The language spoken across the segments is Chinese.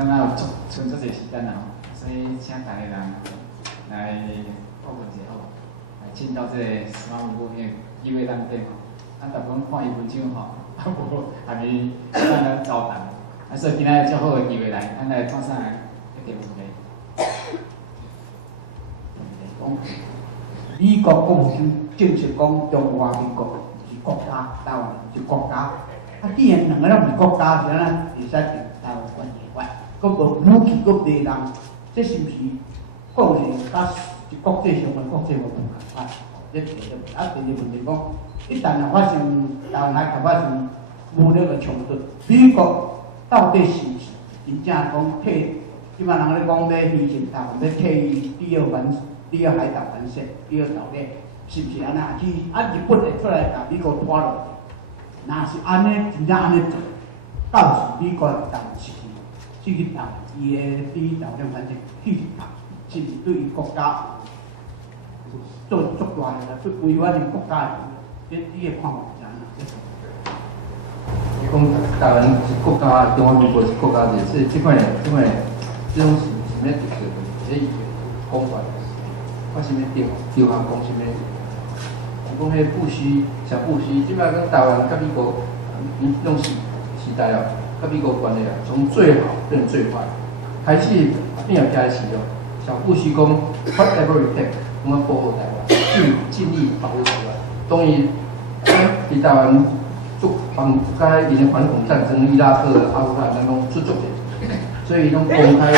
刚刚有存足侪时间啦，所以请大家人来讨论一下好，来进到这个司马文迄机会当中吼，咱逐本看伊文章吼，啊无还没咱来招谈，啊所以今仔较好的机会来，咱来看啥一个问题。讲美国国务院正式讲中华民国是国家，台湾是国家。啊，既然两个拢是国家，是安怎会使定台湾关系法？佫无武器佫袂人，这是毋是讲的甲是国际上的国际法同款？这第一个。啊，第二个问题讲，一旦若发生台湾海发生武力的冲突，美国到底是毋是真正讲替？即摆人咧讲要牺牲台湾，要替伊第二海岛完成，第二岛链，是毋是安那？日本会出来甲美国拖落？若是安尼，真正安尼做，到时美国人失去台伊的第一岛链完成去台，是毋是对于国家做足大的对违反咱国家的？你的看法是安怎？伊讲台湾是国家，中华民国是国家，是这款这种是什么特色？这讲法，我什么丢行讲什么？讲迄小布希，即摆讲台湾甲美国用时代啊，甲美国关系啊，从最好变最坏。开始变开始哦，小布希讲 whatever it takes， 我们保护台湾，尽力保护台湾。当然，伫台湾做帮甲以前反恐战争、伊拉克、阿富汗，咱拢出作者，所以拢公开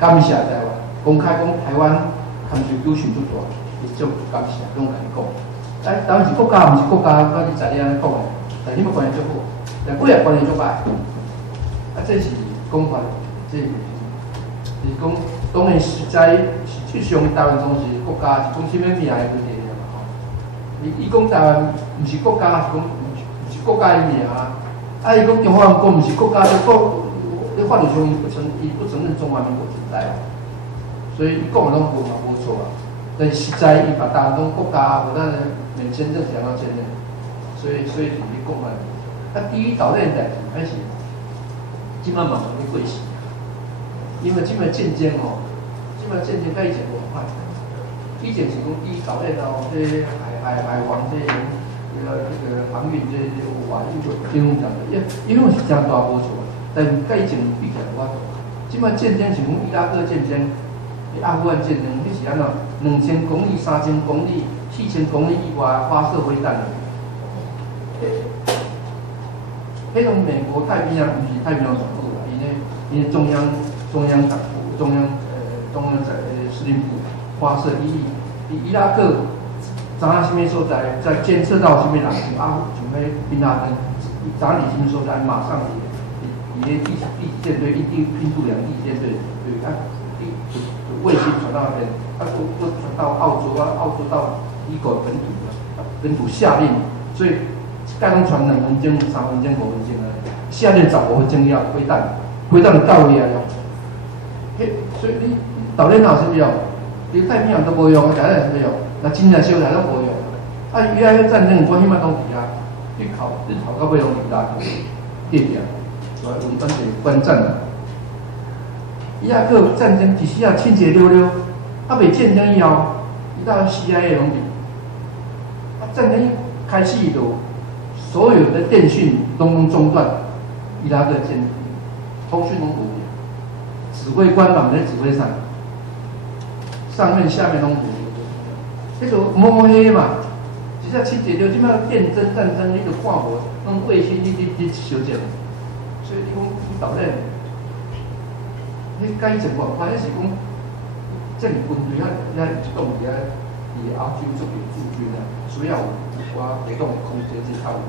感谢台湾，公开讲台湾 contribution 足大，伊足感谢，拢甲伊讲。台湾是国家，毋是国家，我你知影安尼讲诶，但你们关系足好，但几个关系足歹。这是讲法，这是讲当然实在实际上台湾总是国家，是讲什么名诶问题了嘛吼。伊讲台湾毋是国家，是讲毋是国家诶名啊。伊讲中华民国毋是国家，就国在法律上伊不承认中华民国存在，所以伊讲诶拢无错啊。但实在伊把台湾当国家，无咱免签证想要签证，所以是你讲嘛。第一岛链代志开始，即摆慢慢咧过时，因为即摆战争吼，即摆战争甲以前无款。以前是讲第一岛链哦，这海防这航运这哇，这种讲的，因为是真大无错，但甲以前比起来无法度。即摆战争是讲伊拉克战争。阿富汗战争，迄是安怎？2000公里、3000公里、4000公里以外发射飞弹的。迄种美国太平洋不是太平洋总部啦，因为中央党部、中央司令部发射伊拉克，知影什么所在，在监测到什么人，像宾拉登，知影什么所在，马上伊的第舰队、印度洋第舰队对卫星传到那边，都传到澳洲啊，澳洲到美国本土下令，所以刚刚传2分钟、3分钟、5分钟啊，下令15分钟要飞弹就到位啊了。所以你岛链哪有什么用？连太平洋都无用，台湾有什么用？那真正小台都无用。伊拉克战争有关迄摆拢伫啊，日头到尾拢伊拉克跌掉，所以我们当时观战啊。伊拉克战争只是要清洁溜溜，未战争以后，伊到 CIA 拢伫。战争一开始以后，所有的电讯拢中断，伊拉克通讯拢无，指挥官人咧指挥上，上面下面拢无，迄种摸黑嘛，只是清洁溜，即摆电侦战争你就看无，用卫星你小见，所以你讲岛链。你甲以前无款，迄是讲，这是军队遐移动伫亚洲这边驻军啊，需要有移动的空间去套路。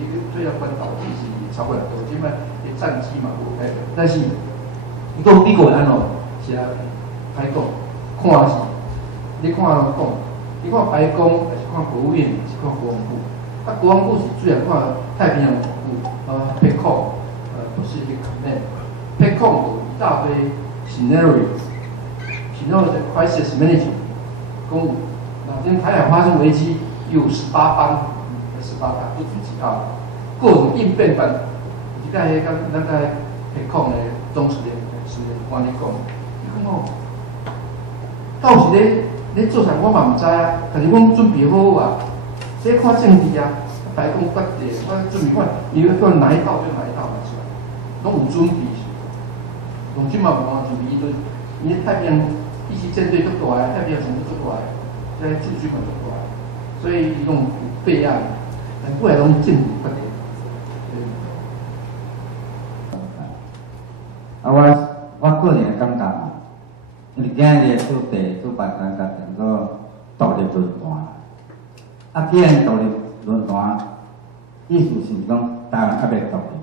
伊对咱关岛其实超过来多，即摆的战机嘛无开，但是伊讲美国安怎是啊，歹讲，看是，你看讲，你看白宫还是看国务院，还是看国防部？国防部是主要看太平洋总部，PECOM，不是一个 command，PECOM。大堆 scenario 的 crisis management 公务，那今天台海发生危机，有18班不止几号，各种应变班，以及咱个PECOM的总司令是我安尼讲，伊讲哦，到时咧做啥我嘛毋知啊，但是阮准备好啊，这看政治啊，白讲各地，我准备看，伊要讲哪一道就哪一道嘛出来，拢有准备。拢即嘛无啊，就是伊伊太平洋一级舰队足大个，太平洋城足大个，即驻军嘛足大个，所以伊拢有备案，但过来拢政府决定。啊，我个人感觉，因为今日主题主办人甲定做独立论坛，啊，既然独立论坛，意思是讲台湾还未独立，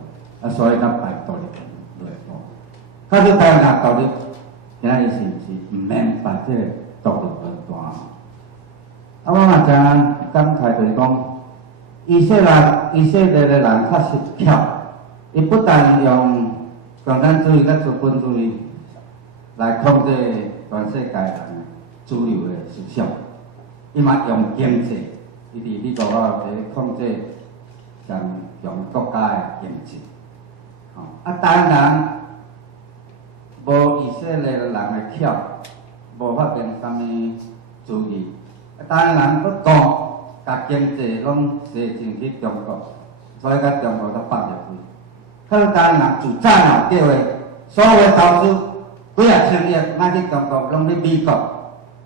啊，所以咱办独立论坛。假如台湾独立，今日是毋是毋免办这个独立论坛？啊，我嘛真感慨就是讲，以色列的人确实巧，伊不但用共产主义甲资本主义来控制全世界人主流的思想，伊嘛用经济，伊伫美国在控制上强国家的经济。吼，啊，台湾人无以色列人的巧，无发明啥物主义。啊，台湾人佫讲，甲经济拢西进去中国，所以甲中国都放入去。可是台湾人自早有计划，所有的投资几啊千亿，卖去中国，拢去美国，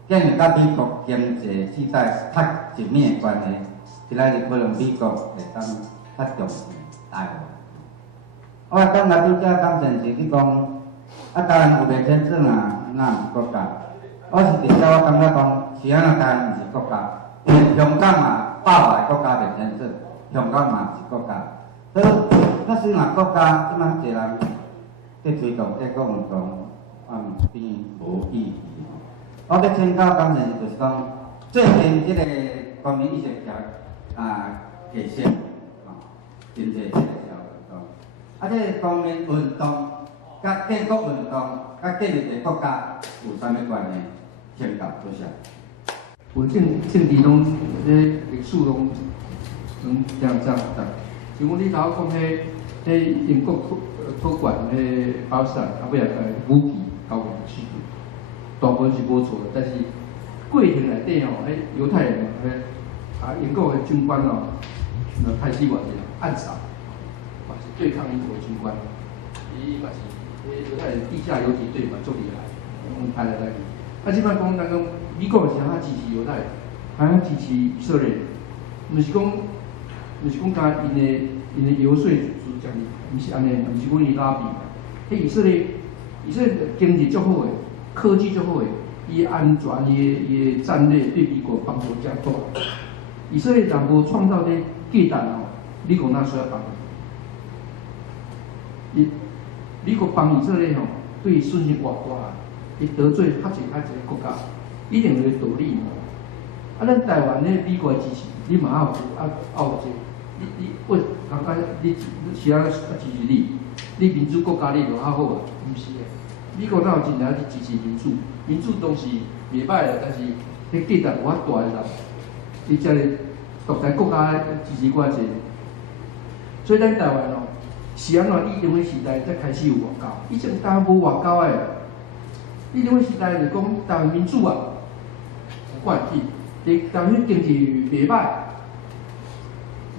建立甲美国经济世代较紧密的关系。今仔日可能美国会当较重视台湾。我感觉拄则刚先是去讲，啊，台湾有袂签证啊，哪毋是国家？我是伫遮，我感觉讲，是安怎台湾毋是国家，因为香港嘛，爆坏国家袂签证，香港嘛是国家。所以，假使若国家即摆侪人在推动帝国运动，变无意义。我要请教刚才就是讲，最近即个公民意识条提升，经济社会运动，啊，这个公民运动、甲帝国运动、甲建立一个国家有啥物关系？请教多谢。我政治拢历史拢这样讲。像我你头讲迄英国土管迄包伞，啊尾啊武器交换去，大部分是无错的，但是过程内底吼，犹太人英国的军官哦，开始话是暗杀，嘛是对抗英国的军官，伊嘛是犹太人地下游击队嘛足厉害，派来去。啊，即摆讲咱讲美国是较支持犹太人，较支持以色列，毋是讲甲因的游说主将，毋是安尼，毋是讲伊拉比。迄以色列经济足好诶，科技足好诶，伊安全伊的战略对美国帮助真大。以色列人无创造咧鸡蛋吼，美国哪需要帮？美国帮以色列吼，对伊损失偌大，伊得罪较侪国家，一定有道理。啊，咱台湾咧美国的支持，你嘛要有这。你为人家你是啊支持你，你民主国家你就较好啊，毋是诶。美国哪有真正去支持民主？民主当时袂歹诶，但是迄价值有遐大诶啦。伊才是独裁国家支持偌济，所以咱台湾哦，是安怎？李登辉时代才开始有外交，以前台湾无外交诶。李登辉时代就讲台湾民主啊，有关系，台湾经济袂歹。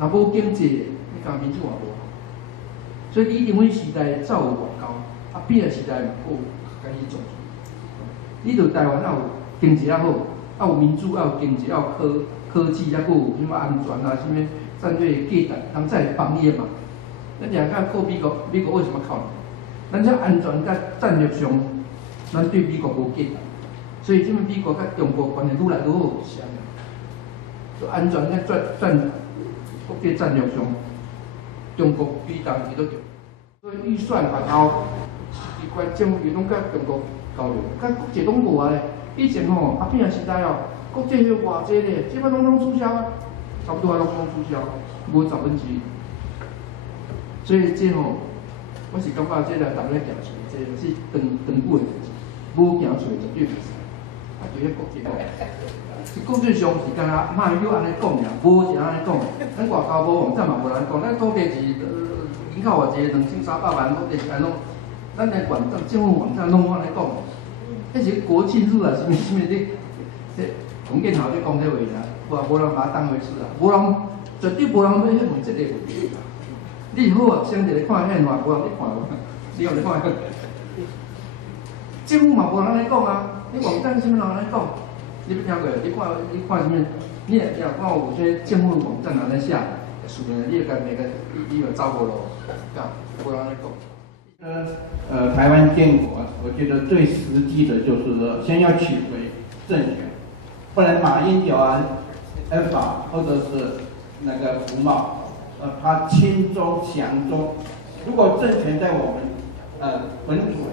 若无经济，你讲民主也无好。所以李登辉时代才有外交，啊变个时代有开始重视。你着台湾要有经济也好，要有民主，要有经济，要有科技，还佫有什么安全啊，什么战略价值，人才会帮你嘛。咱也较靠美国，美国为什么靠你？咱这安全甲战略上，咱对美国无价值，所以即摆美国甲中国关系愈来愈好，是安尼。就安全甲国际战略上，中国比当时都着，所以预算然后是关政府拢甲中国交流，甲国际拢无啊咧。以前吼阿扁时代哦，国际迄偌济咧，即摆拢取消啊，差不多拢取消，无1/10。所以这吼，我是感觉这个人咧行出，这是长久的代志，无行出绝对袂使。啊，就迄国际讲。国际上是干那卖友安尼讲尔，无是安尼讲。咱外交部网站嘛无人讲，咱土地是人口偌济，2300万土地是安拢咱来网站政府网站拢我来讲，迄是国庆日啊，什么你，洪建豪在讲这话啦，无人把它当回事啊，无人绝对无人要去问这个问题啦。你好啊，先一个看现话，无人去看，你有咧看？政府嘛无人来讲啊，你网站什么人来讲？你不听过？你看什么？你也看有些政府网站人在下，属于你个每个你有照顾咯，对吧？无人来讲。台湾建国，我觉得最实际的就是说，先要取回政权，不然马英九啊、法或者是那个胡茂，他亲中降中，如果政权在我们本土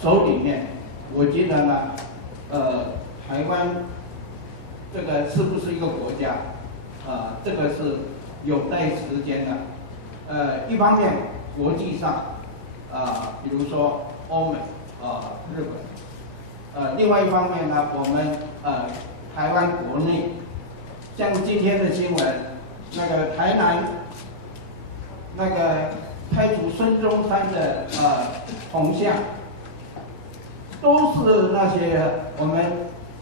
手里面，我觉得呢，台湾这个是不是一个国家，这个是有待时间的。一方面国际上。比如说欧美、日本，另外一方面呢，我们台湾国内，像今天的新闻，那个台南那个开除孙中山的铜像，都是那些我们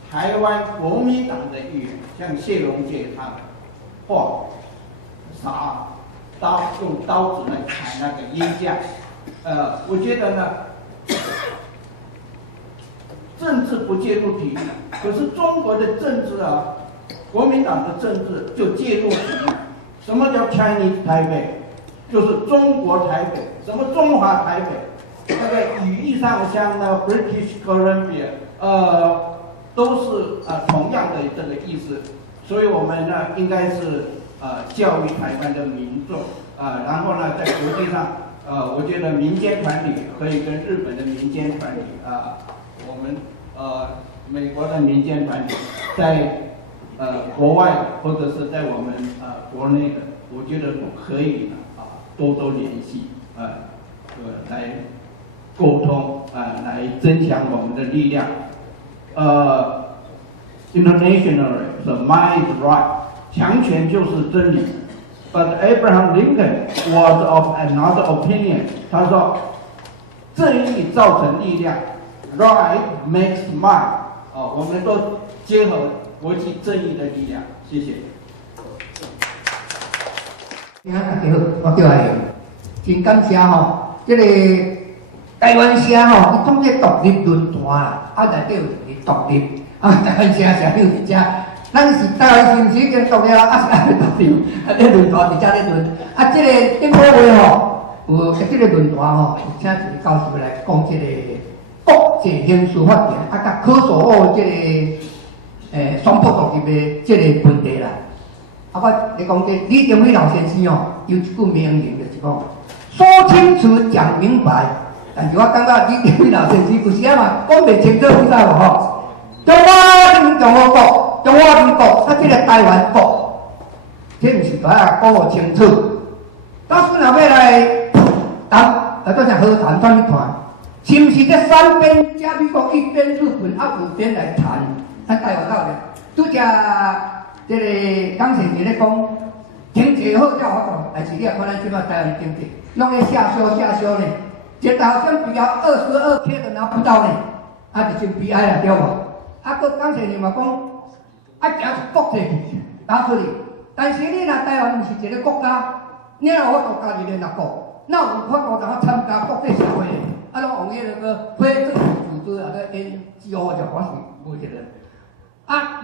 台湾国民党的议员，像谢龙介他们，用刀子来砍那个鹰架。我觉得呢，政治不介入体育，可是中国的政治啊，国民党的政治就介入体育。什么叫 Chinese 台北？就是中国台北，什么中华台北？那个语义上像那个 British Columbia， 都是同样的这个意思。所以我们呢，应该是教育台湾的民众然后呢，在国际上。我觉得民间团体可以跟日本的民间团体我们美国的民间团体在国外或者是在我们国内的，我觉得可以多多联系来沟通来增强我们的力量。Internationally, the mind is right， 强权就是真理。But Abraham Lincoln was of another opinion。他说，正义造成力量 ，right makes might。我们都结合国际正义的力量。谢谢。大家好，我叫阿勇，真感谢吼，这个台湾社吼，伊创这独立论坛啦，内底有一个独立，台湾社社友伫遮。咱是台湾新时已经独立了，是安尼独立，咧论坛伫遮咧论。这个顶个月吼，有这个论坛吼，有请一个教授来讲这个国际刑事法庭，甲科索沃这个双方独立的这个问题啦。我咧讲这李登辉老先生哦，有一句名言就是讲，说清楚讲明白。但是我感觉李登辉老先生有时啊嘛讲袂清楚，你知无吼？中华人民共和国。中华民国，这个台湾国，这毋是大家讲清楚。到时若要来谈，做啥和谈怎么谈？是毋是这三边加美国一边、日本五边来谈？咱台湾到咧，拄只这个刚才你咧讲经济好才好讲，但是你也看咱即摆台湾经济，拢咧下修呢，一大学生毕业22K 都拿不到呢，就真悲哀啦，对无？搁刚才你嘛讲。行是国际打出去，但是你若台湾毋是一个国家，你若有法度加入联合国，哪有法度通参加国际社会？拢用迄个非政府组织NGO 就我是无一个。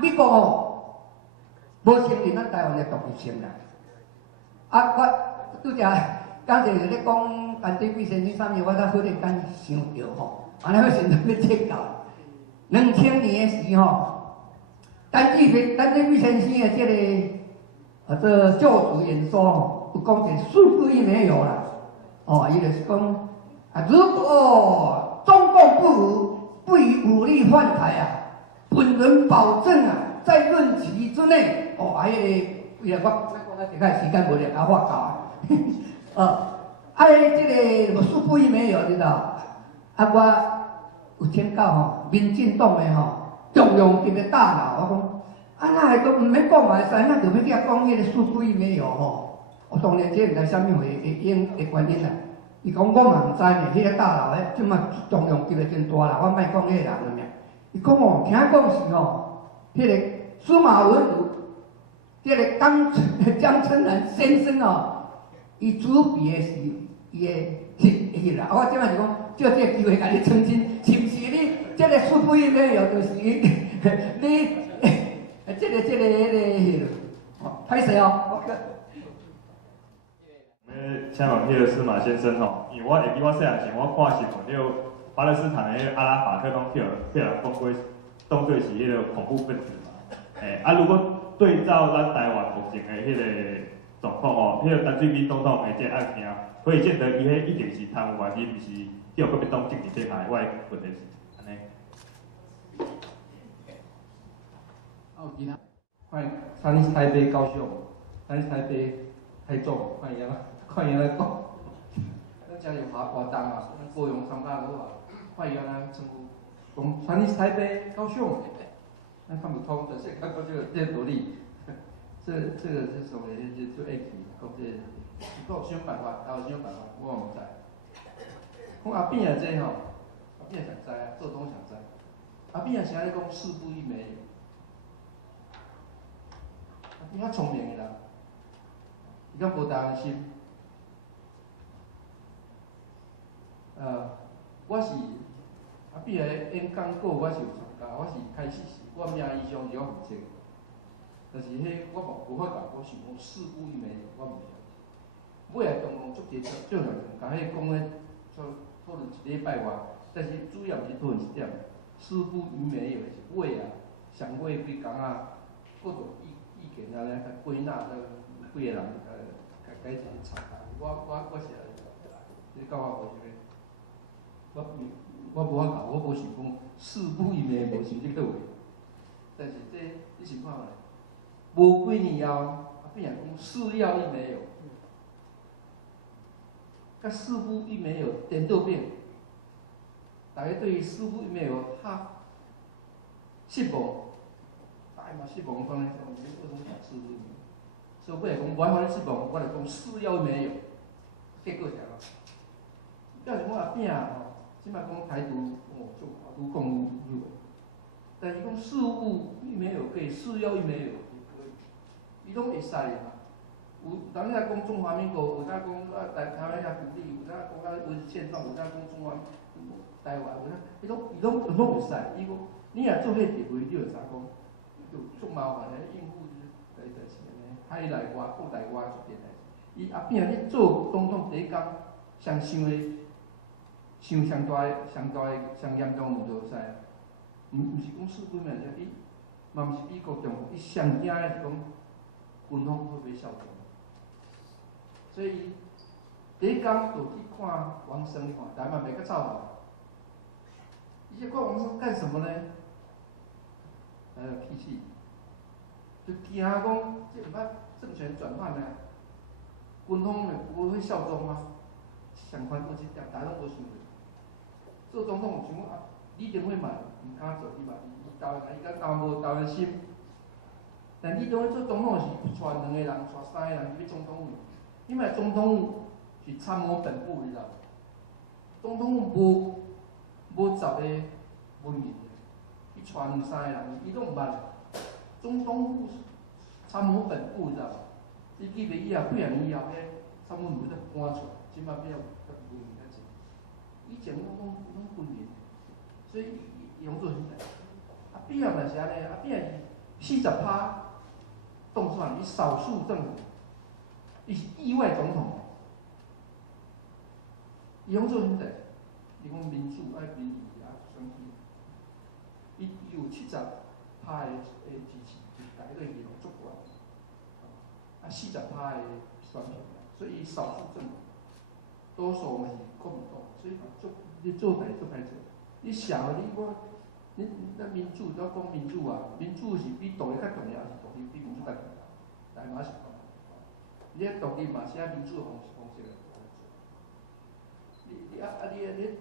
美国哦，无承认咱台湾的独立性啦。我拄则刚才咧讲陈德贵先生啥物，我才忽然间想到吼，安尼我现在要请教，2000年的时候。陈德贵先生的这就职演说吼，有讲一数据没有啦，伊就是讲如果中共不以武力换台本人保证在任期之内，为了我讲啊，时间无了，发教这个数据没有，你知道？我有请教吼，民进党的吼。中央级的大佬，我讲那都唔免讲嘛，使那就要甲讲迄个数据没有吼。我当然这毋知啥物会原因啦。伊讲我嘛毋知呢，迄个大楼即马重量级的真大啦，我莫讲迄个人了命。伊讲哦，听讲是吼，迄个司马文儒，即个江春兰先生哦，伊主笔的是伊的迄啦。我即摆是讲，借这个机会甲你澄清，是毋是你即个苏不应该有，就是你迄个，歹势哦。请问迄个司马先生吼，因为我会记我细汉时我看新闻，了巴勒斯坦的迄个阿拉法特拢被人讲过，当做是迄个恐怖分子嘛。如果对照咱台湾目前的迄个状况吼，迄个陈水扁总统的这个案件，可以见得伊迄一定是贪污外金，毋是叫国民党政治底下的我的问题是安尼。有其他？欢迎三台北、高雄，三台北、台中，欢迎来讲。咱家有活动啊，咱高雄参加好啊，欢迎咱称呼，从台北、高雄，咱看不通，但是看到这个独立，这个是什么？就爱去讲这，有想办法，有想办法，我唔知。讲阿扁啊，这吼，阿扁想知啊，做东想知。阿扁啊，是安尼讲事不一没有。伊较聪明的啦，伊较无大人心。我是阿扁的演讲稿，我是有参加。我是开始是，我名义上是我负责，但是迄我无法度，我想讲事不一没有，我毋晓。尾来中共足侪少人甲迄讲咧，讨论一礼拜外，但是主要是讨论一点，事不一没有是尾啊，上尾几工啊，各种意见啊，来归纳个几个人改一个吵架。我是你教我无啥物，我无法度，我无想讲事不一没无想即个话，但是这你是看咧，无几年后，阿扁讲事要一没有，甲事不一没有颠倒变，大家对于事不一没有他失望。大嘛失望，讲咧，为什么讲事不一没有？所以我来讲，我反正失望，我来讲事要没有，结果是安怎？要是讲阿扁吼，即摆讲台独，就台独讲有，但是讲事物一没有可以，事要一没有也可以，伊拢会使嘛。有人在讲中华民国，有在讲台湾遐独立，有在讲啊维持现状，有在讲中华台湾，有在伊拢会使。伊讲你若做迄地位，你就知讲。就足麻烦的应付代志安尼，海内外、国内外一件代志。伊阿扁咧做总统第一工，上想上大上严重的就使，毋是讲事不免，伊嘛毋是美国中，伊上惊的是讲军方会被效忠，所以第一工就去看王生看，台湾袂较臭嘛。伊去看王生干什么呢？脾气，就惊讲这毋捌政权转换呢，军方不会效忠吗？上宽过去点，大家拢无想过。做总统想讲啊，李登辉嘛毋敢做，伊嘛伊投伊甲投无投人心。但李登辉做总统是带2个人、带3个人去总统府，因为总统府是参谋本部，你知道？总统府无10个文员。伊带2、3个人，伊拢毋捌。总统府参谋本部，你知道无？伊记袂以后几啊年以后，迄参谋本部才搬出来，即摆变较文员较济。以前拢军人，所以伊用做啥代？阿扁嘛是安尼，阿扁是40%当选，伊少数政府，伊是意外总统。伊用做啥代？伊讲民主爱民意啊，选举。伊有70%的支持，大家对伊拢足悬，40%的选票，所以少数政府，多数嘛是国民党，所以你做代做歹做。你小你咱民主要讲民主啊，民主是比独立较重要，是独立比民主较重要，大家嘛是讲。你迄独立嘛是按民主的方式来做。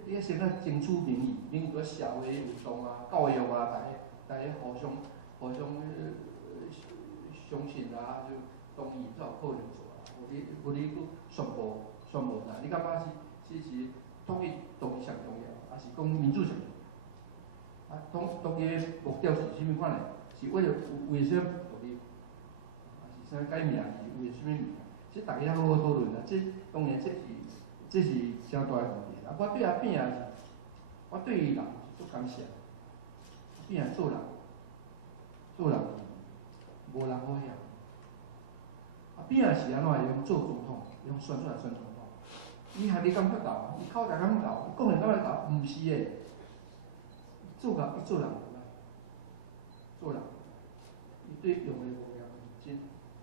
你先来争取民意，民意个社会运动啊、教育啊，大家互相相信啊，就同意才有可能做啊。无你佫宣布啥？你感觉是这是统一上重要，也是讲民主上重要。啊，统一的目标是啥物款呢？是为了为什么独立？啊，是啥改名？是为什么？这大家好好讨论啊。这当然这是相大的问题。啊，我对阿扁也是，我对伊人是足感谢。阿扁也做人无人好晓。阿扁也是安怎用做总统，用选出来选总统。伊还你感觉到，伊口才感觉到，伊讲的感觉到，毋是的。伊做人无赖，做人，伊对用的无量真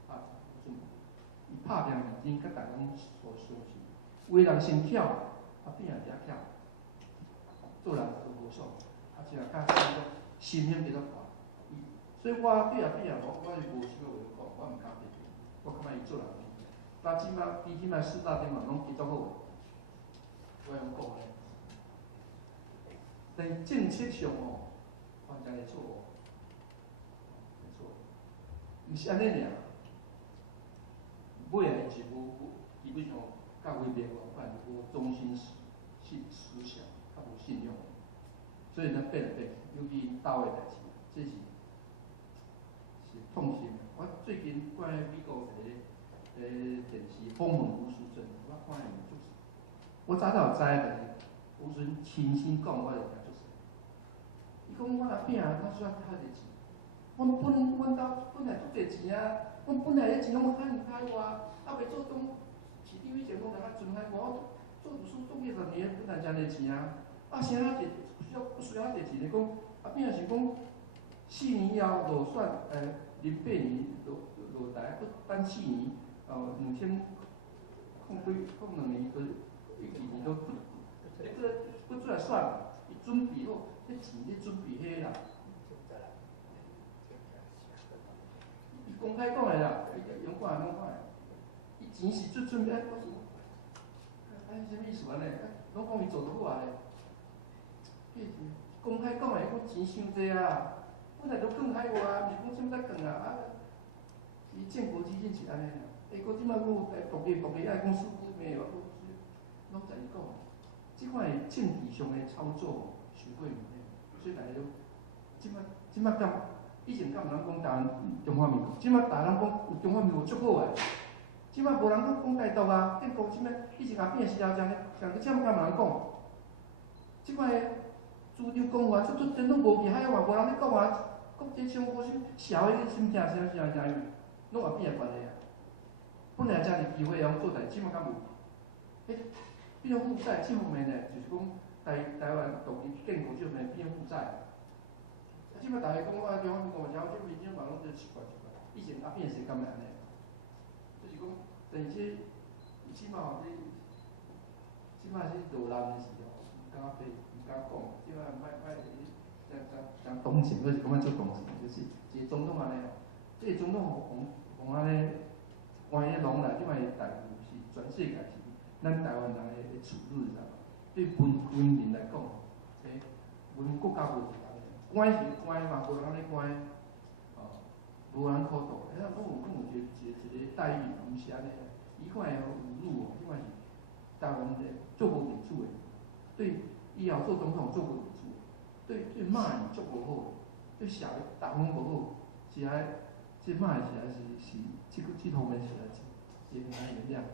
啊，准。伊拍拼认真，甲大家所相信。为人先巧，阿扁也遐巧，做人都无错，而且甲心胸比较宽。所以我对阿扁我是无啥话讲，我毋敢批评，我感觉伊做人。但即摆四大天王拢记足好，我用讲咧。但政策上哦，犯下的错误，没错，毋是安尼尔。尾来是基本上较违背广泛，无中心思想，较无信用，所以呢变来变去，尤其因兜的代志，这是痛心的。我最近看美国一个电视《风闻吴淑珍》，我看伊就是，我早有知，但是吴淑珍亲身讲，我就听就是。伊讲我阿扁啊，我算较侪钱，阮兜本来足侪钱啊，阮本来咧钱拢海外，啊袂做东市长以前讲甲存海外，我做律师做20年，本来真侪钱啊，啊啥啊不需要遐侪钱咧？讲阿扁是讲4年以后落选08年落台，搁等4年，2002年搁1年搁出来选，伊准备好，迄钱咧准备迄啦。伊公开讲的啦，伊用看拢看的，伊钱是准备我是，什么意思啊呢？拢讲伊做得好啊咧，公开讲的，讲钱伤济啊，本来都放海外啊，毋是讲啥物再放啊，伊建国基金是安尼啦。即摆我独立爱讲四股没有，拢在伊讲，即款的政治上的操作，伤过明显，所以大家都即摆敢。以前敢有人讲台湾中华民国，即摆大人讲有中华民国足好诶。即摆无人讲台独啊，建国即摆以前阿扁时候像个这么敢有人讲？即摆主流讲话出真拢无去海外，无人咧讲啊。国际上无啥社会咧心听啥，拢阿扁诶关系啊。本来才是机会通做代，即摆敢无？变成负债，这方面呢，就是讲台湾独立建国这方面变负债。即摆大家讲啊，中华民国嘛，这民众嘛拢在奇怪。以前阿扁是干咩安尼？就是讲，但是即摆吼，即摆是落难的时候，毋敢批，毋敢讲。即摆歹将同情，而是感觉做同情，就是一个总统安尼哦。这个总统互安尼，换个拢来，即摆代志是全世界是咱台湾人的耻辱，知道吗？对文明来讲，阮国家问题。关是关嘛，无人安尼关，无人苦读，拢有一个待遇，毋是安尼。伊款的侮辱哦，即款是台湾的足无民主的，对以后做总统足无民主的，对骂伊足无好，对社会大拢无好，是还这骂是还是这方面是还是很难原谅的。